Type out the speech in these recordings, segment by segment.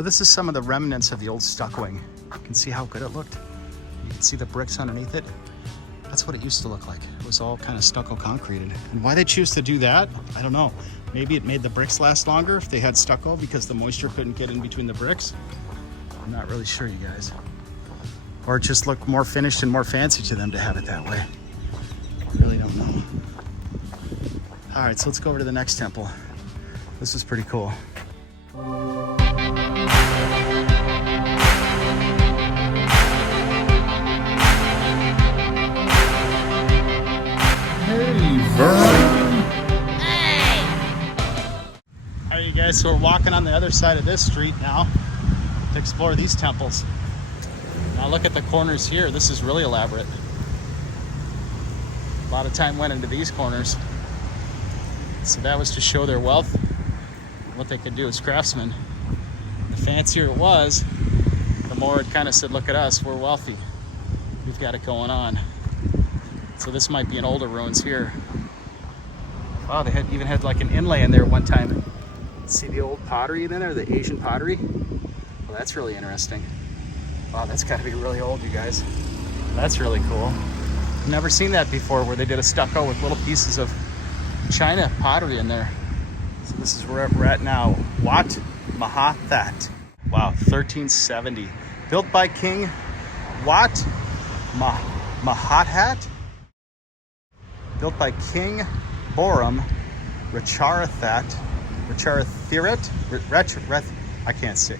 So this is some of the remnants of the old stuccoing. You can see how good it looked. You can see the bricks underneath it. That's what it used to look like. It was all kind of stucco concreted. And why they choose to do that, I don't know. Maybe it made the bricks last longer if they had stucco because the moisture couldn't get in between the bricks. I'm not really sure, you guys. Or it just looked more finished and more fancy to them to have it that way. I really don't know. All right, so let's go over to the next temple. This was pretty cool. Hey, Vern. Hey! All right, you guys, so we're walking on the other side of this street now to explore these temples. Now look at the corners here. This is really elaborate. A lot of time went into these corners. So that was to show their wealth, what they could do as craftsmen. The fancier it was, the more it kind of said, look at us, we're wealthy. We've got it going on. So this might be an older ruins here. Wow, they even had like an inlay in there one time. See the old pottery in there, the Asian pottery? Well, that's really interesting. Wow, that's gotta be really old, you guys. That's really cool. Never seen that before, where they did a stucco with little pieces of China pottery in there. So this is where we're at now. Wat Mahathat. Wow, 1370. Built by King Wat Mahathat. Built by King Boram Racharathat. I can't say.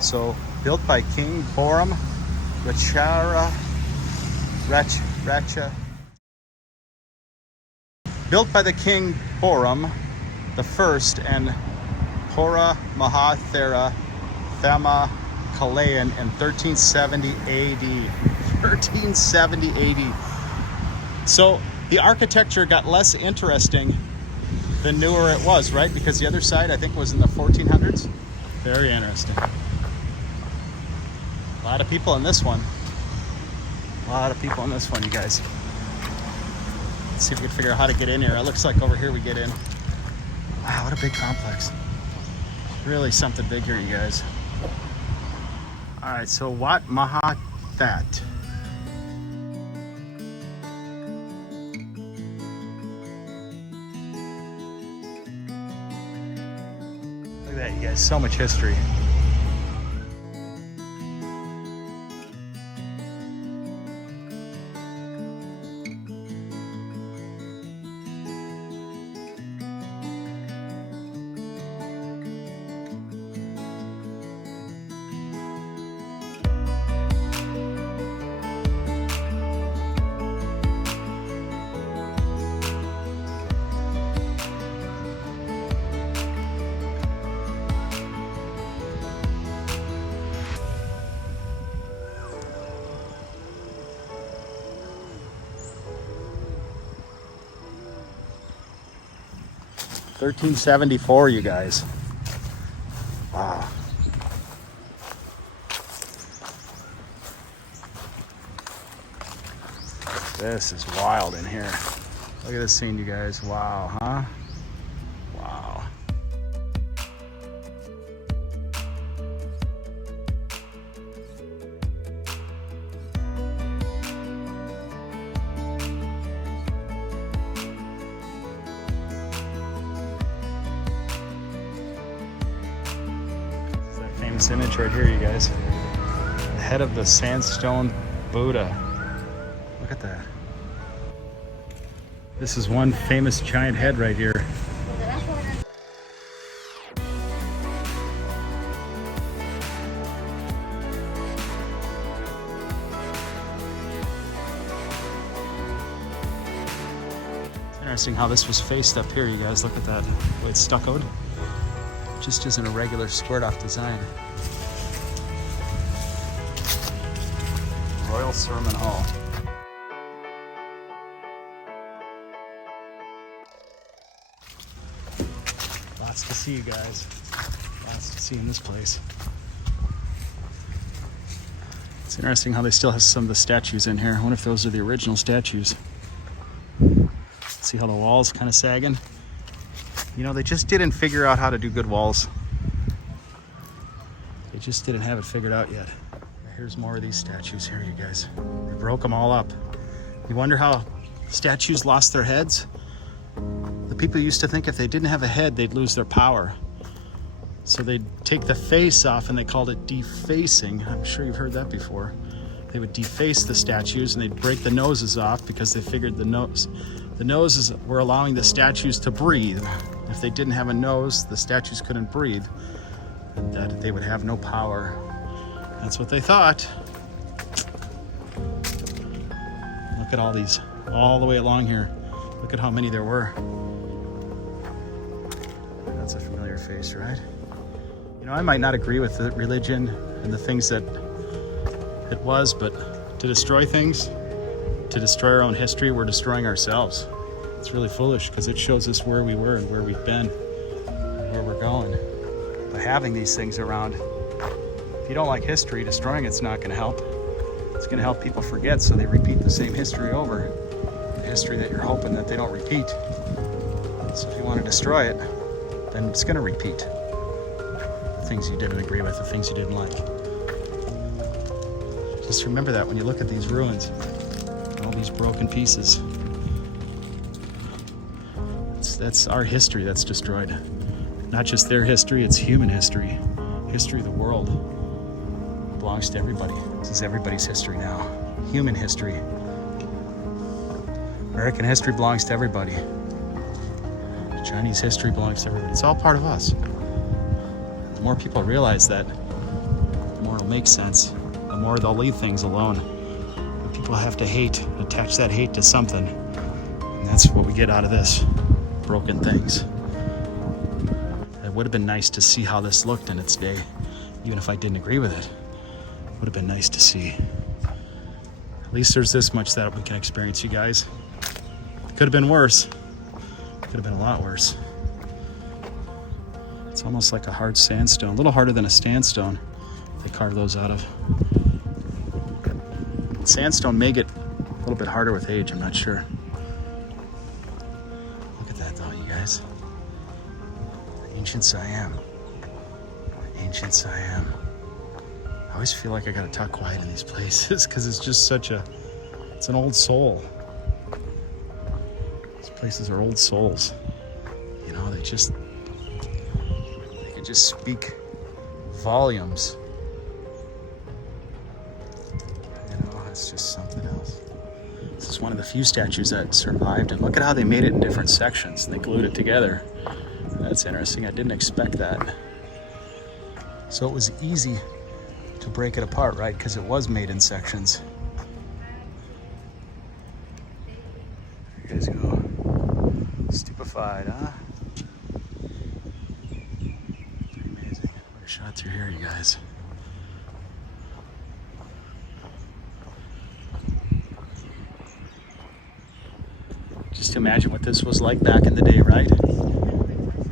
So built by King Boram built by the King Boram the First and Pora Mahathera Thama Kalayan in 1370 AD. 1370 AD. So the architecture got less interesting the newer it was, right? Because the other side, I think, was in the 1400s. Very interesting. A lot of people in this one. A lot of people in this one, you guys. Let's see if we can figure out how to get in here. It looks like over here we get in. Wow, what a big complex. Really something big here, you guys. All right, so Wat Mahathat. Look at that, you guys, so much history. $1374, you guys. Wow. This is wild in here. Look at this scene, you guys. Wow, huh? Wow. This image right here, you guys. The head of the sandstone Buddha. Look at that. This is one famous giant head right here. It's interesting how this was faced up here, you guys. Look at that, the way it's stuccoed. Just isn't a regular squared off design. Royal Sermon Hall. Lots to see, you guys. Lots to see in this place. It's interesting how they still have some of the statues in here. I wonder if those are the original statues. See how the wall's kind of sagging? You know, they just didn't figure out how to do good walls. They just didn't have it figured out yet. Here's more of these statues here, you guys. They broke them all up. You wonder how statues lost their heads? The people used to think if they didn't have a head, they'd lose their power. So they'd take the face off, and they called it defacing. I'm sure you've heard that before. They would deface the statues, and they'd break the noses off because they figured the noses were allowing the statues to breathe. If they didn't have a nose, the statues couldn't breathe, and that they would have no power. That's what they thought. Look at all these, all the way along here. Look at how many there were. That's a familiar face, right? You know, I might not agree with the religion and the things that it was, but to destroy things, to destroy our own history, we're destroying ourselves. It's really foolish because it shows us where we were and where we've been, and where we're going. By having these things around, if you don't like history, destroying it's not going to help. It's going to help people forget, so they repeat the same history over. The history that you're hoping that they don't repeat. So if you want to destroy it, then it's going to repeat the things you didn't agree with, the things you didn't like. Just remember that when you look at these ruins, all these broken pieces. That's our history that's destroyed. Not just their history, it's human history. History of the world. It belongs to everybody. This is everybody's history now. Human history. American history belongs to everybody. Chinese history belongs to everybody. It's all part of us. The more people realize that, the more it'll make sense. The more they'll leave things alone. But people have to hate, attach that hate to something. And that's what we get out of this. Broken things. It would have been nice to see how this looked in its day, even if I didn't agree with it. It would have been nice to see. At least there's this much that we can experience, you guys. It could have been worse. It could have been a lot worse. It's almost like a hard sandstone, a little harder than a sandstone they carve those out of. Sandstone may get a little bit harder with age, I'm not sure. Look at that though, you guys. Ancient Siam. Ancient Siam. I always feel like I gotta talk quiet in these places because it's just such a, it's an old soul. These places are old souls. You know, they could just speak volumes. You know, it's just something else. This is one of the few statues that survived, and look at how they made it in different sections and they glued it together. That's interesting. I didn't expect that. So it was easy to break it apart, right? Because it was made in sections. There you guys go. Stupefied, huh? Pretty amazing. What a shot through here, you guys. Just imagine what this was like back in the day, right?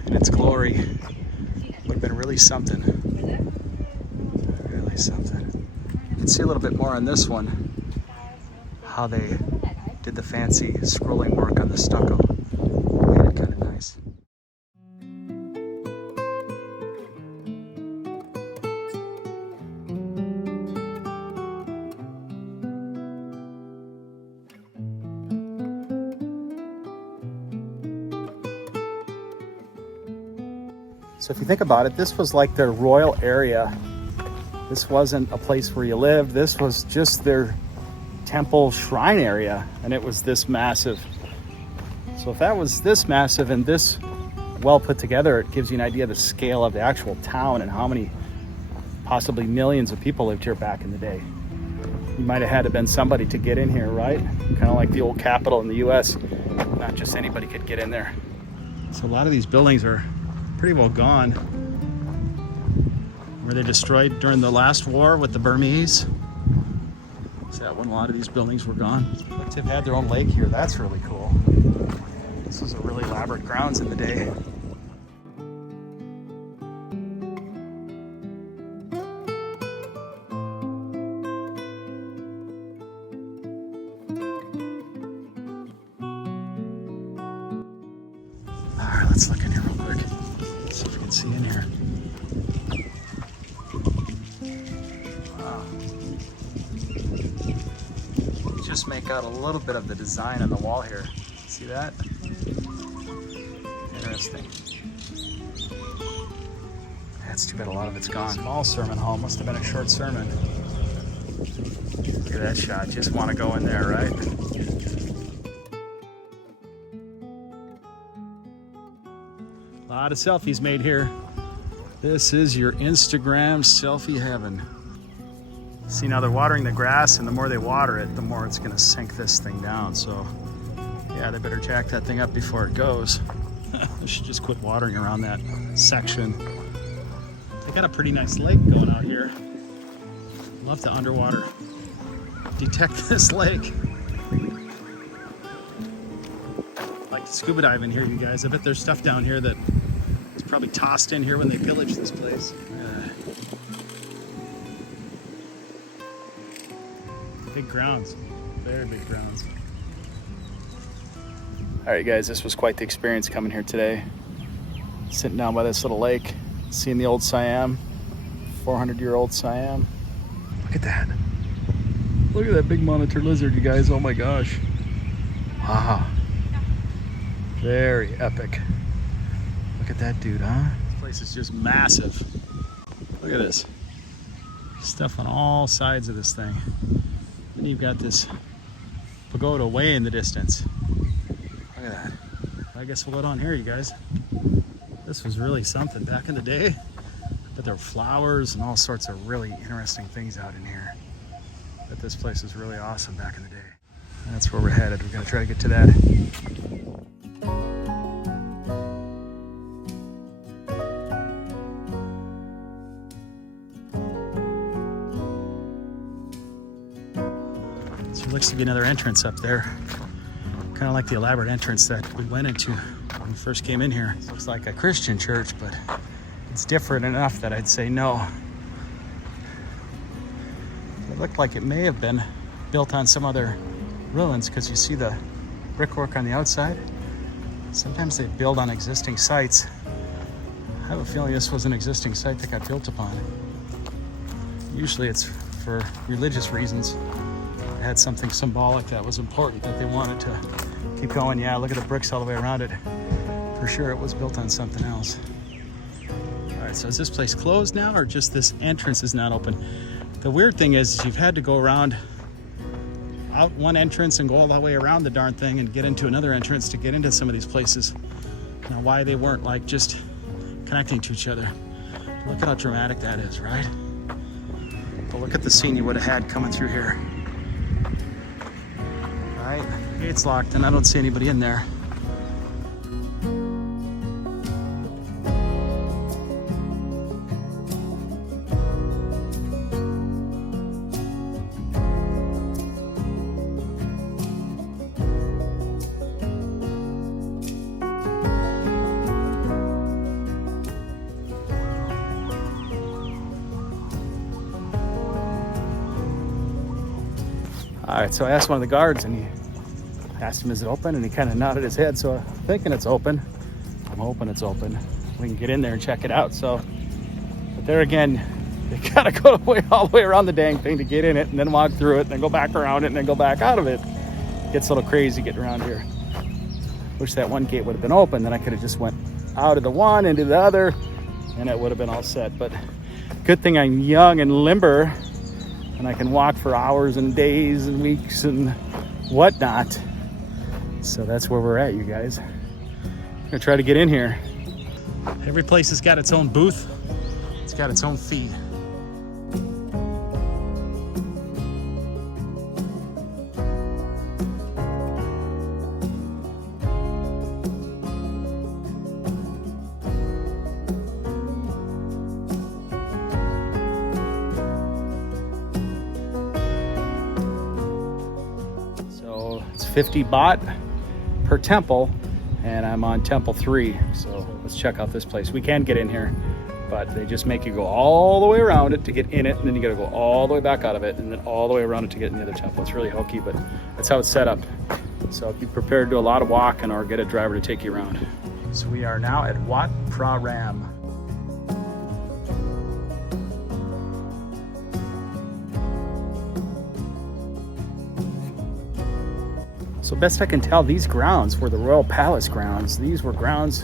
In its glory. Would have been really something. Really something. You can see a little bit more on this one, how they did the fancy scrolling work on the stucco. Made it kind of nice. So if you think about it, this was like their royal area. This wasn't a place where you lived. This was just their temple shrine area, and it was this massive. So if that was this massive and this well put together, it gives you an idea of the scale of the actual town and how many, possibly millions of people lived here back in the day. You might have had to been somebody to get in here, right? Kind of like the old Capitol in the US. Not just anybody could get in there. So a lot of these buildings are pretty well gone. Were they destroyed during the last war with the Burmese? Is that when a lot of these buildings were gone? But they've had their own lake here. That's really cool. This was a really elaborate grounds in the day. All right, let's look in here real quick. See if we can see in here. just make out a little bit of the design on the wall here. See that? Interesting. That's too bad a lot of it's gone. Small sermon hall, must have been a short sermon. Look at that shot, just want to go in there, right? A lot of selfies made here. This is your Instagram selfie heaven. See, now they're watering the grass, and the more they water it, the more it's gonna sink this thing down. So yeah, they better jack that thing up before it goes. They should just quit watering around that section. They got a pretty nice lake going out here. Love to underwater detect this lake. Like to scuba dive in here, you guys. I bet there's stuff down here that is probably tossed in here when they pillaged this place. Big grounds, very big grounds. All right, guys, this was quite the experience coming here today. Sitting down by this little lake, seeing the old Siam, 400-year-old Siam. Look at that. Look at that big monitor lizard, you guys. Oh my gosh. Wow. Very epic. Look at that dude, huh? This place is just massive. Look at this. Stuff on all sides of this thing. Then you've got this pagoda way in the distance. Look at that. I guess we'll go down here, you guys. This was really something back in the day. But there were flowers and all sorts of really interesting things out in here. But this place was really awesome back in the day. And that's where we're headed. We're gonna try to get to that. So there looks to be another entrance up there. Kind of like the elaborate entrance that we went into when we first came in here. It looks like a Christian church, but it's different enough that I'd say no. It looked like it may have been built on some other ruins because you see the brickwork on the outside. Sometimes they build on existing sites. I have a feeling this was an existing site that got built upon. Usually it's for religious reasons. It had something symbolic that was important that they wanted to keep going. Yeah, look at the bricks all the way around it. For sure it was built on something else. All right, so is this place closed now or just this entrance is not open? The weird thing is you've had to go around out one entrance and go all the way around the darn thing and get into another entrance to get into some of these places. Now why they weren't like just connecting to each other. Look at how dramatic that is, right? But look at the scene you would have had coming through here. Right, gate's locked and I don't see anybody in there. All right, so I asked one of the guards and he asked him, is it open? And he kind of nodded his head. So I'm thinking it's open. I'm hoping it's open. We can get in there and check it out. So, but there again, you gotta go all the way around the dang thing to get in it and then walk through it and then go back around it and then go back out of it. Gets a little crazy getting around here. Wish that one gate would have been open. Then I could have just went out of the one into the other and it would have been all set. But good thing I'm young and limber and I can walk for hours and days and weeks and whatnot. So that's where we're at, you guys. I'm gonna try to get in here. Every place has got its own booth. It's got its own fee. So it's 50 baht per temple, and I'm on temple 3. So let's check out this place. We can get in here, but they just make you go all the way around it to get in it, and then you got to go all the way back out of it, and then all the way around it to get in the other temple. It's really hokey, but that's how it's set up. So be prepared to do a lot of walking or get a driver to take you around. So we are now at Wat Phra Ram. So best I can tell, these grounds were the royal palace grounds. These were grounds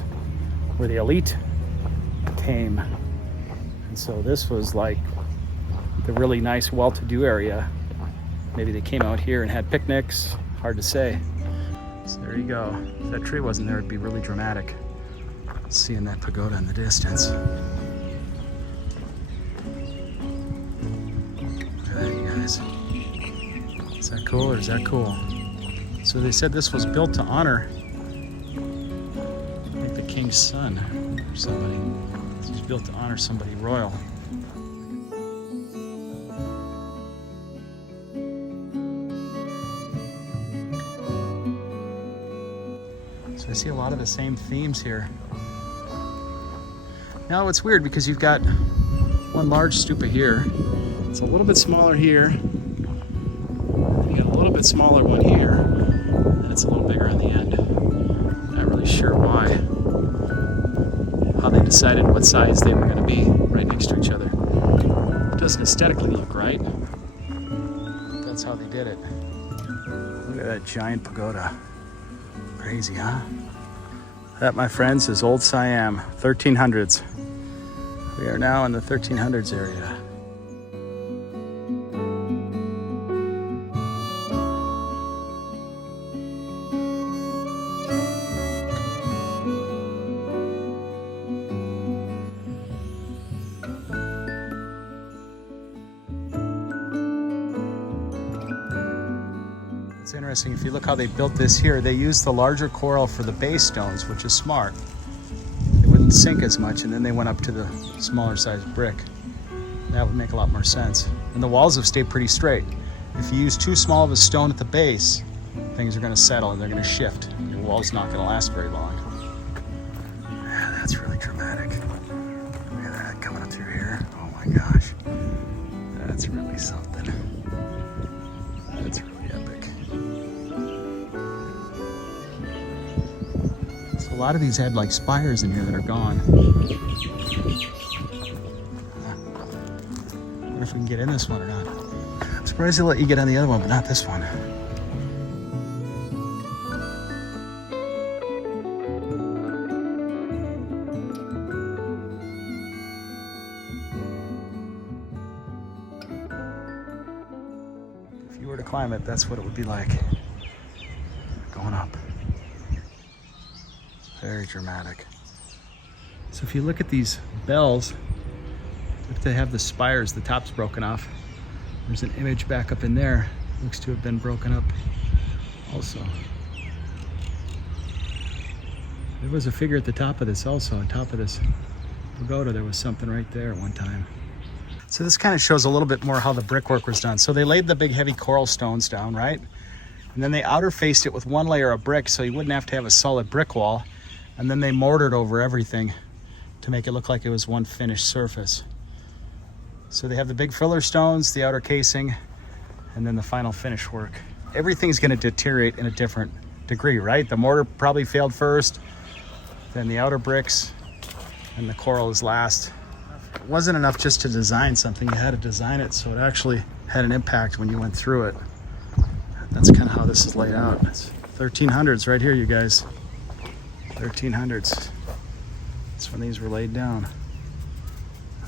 where the elite came. And so this was like the really nice, well-to-do area. Maybe they came out here and had picnics. Hard to say. So there you go. If that tree wasn't there, it'd be really dramatic. Seeing that pagoda in the distance. Look at that, you guys. Is that cool or is that cool? So they said this was built to honor, I think, the king's son or somebody. This was built to honor somebody royal. So I see a lot of the same themes here. Now it's weird because you've got one large stupa here. It's a little bit smaller here. You got a little bit smaller one here. And it's a little bigger on the end. Not really sure why. How they decided what size they were going to be right next to each other. It doesn't aesthetically look right. That's how they did it. Look at that giant pagoda. Crazy, huh? That, my friends, is Old Siam, 1300s. We are now in the 1300s area. It's interesting, if you look how they built this here, they used the larger coral for the base stones, which is smart. They wouldn't sink as much, and then they went up to the smaller size brick. That would make a lot more sense. And the walls have stayed pretty straight. If you use too small of a stone at the base, things are going to settle and they're going to shift. Your wall's not going to last very long. Yeah, that's really dramatic. Look at that coming up through here. Oh my gosh. That's really something. That's really epic. So a lot of these had like spires in here that are gone. I wonder if we can get in this one or not. I'm surprised they let you get on the other one, but not this one. If you were to climb it, that's what it would be like. Going up. Very dramatic. So if you look at these bells, if they have the spires, the top's broken off. There's an image back up in there. Looks to have been broken up also. There was a figure at the top of this also. On top of this pagoda, there was something right there at one time. So this kind of shows a little bit more how the brickwork was done. So they laid the big heavy coral stones down, right? And then they outer faced it with one layer of brick so you wouldn't have to have a solid brick wall. And then they mortared over everything to make it look like it was one finished surface. So they have the big filler stones, the outer casing, and then the final finish work. Everything's going to deteriorate in a different degree, right? The mortar probably failed first, then the outer bricks, and the coral is last. It wasn't enough just to design something. You had to design it so it actually had an impact when you went through it. That's kind of how this is laid out. It's 1300s right here, you guys. 1300s. That's when these were laid down.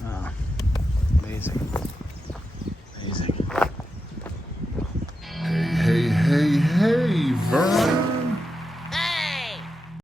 Oh, amazing. Amazing. Hey, hey, hey, hey, Vern.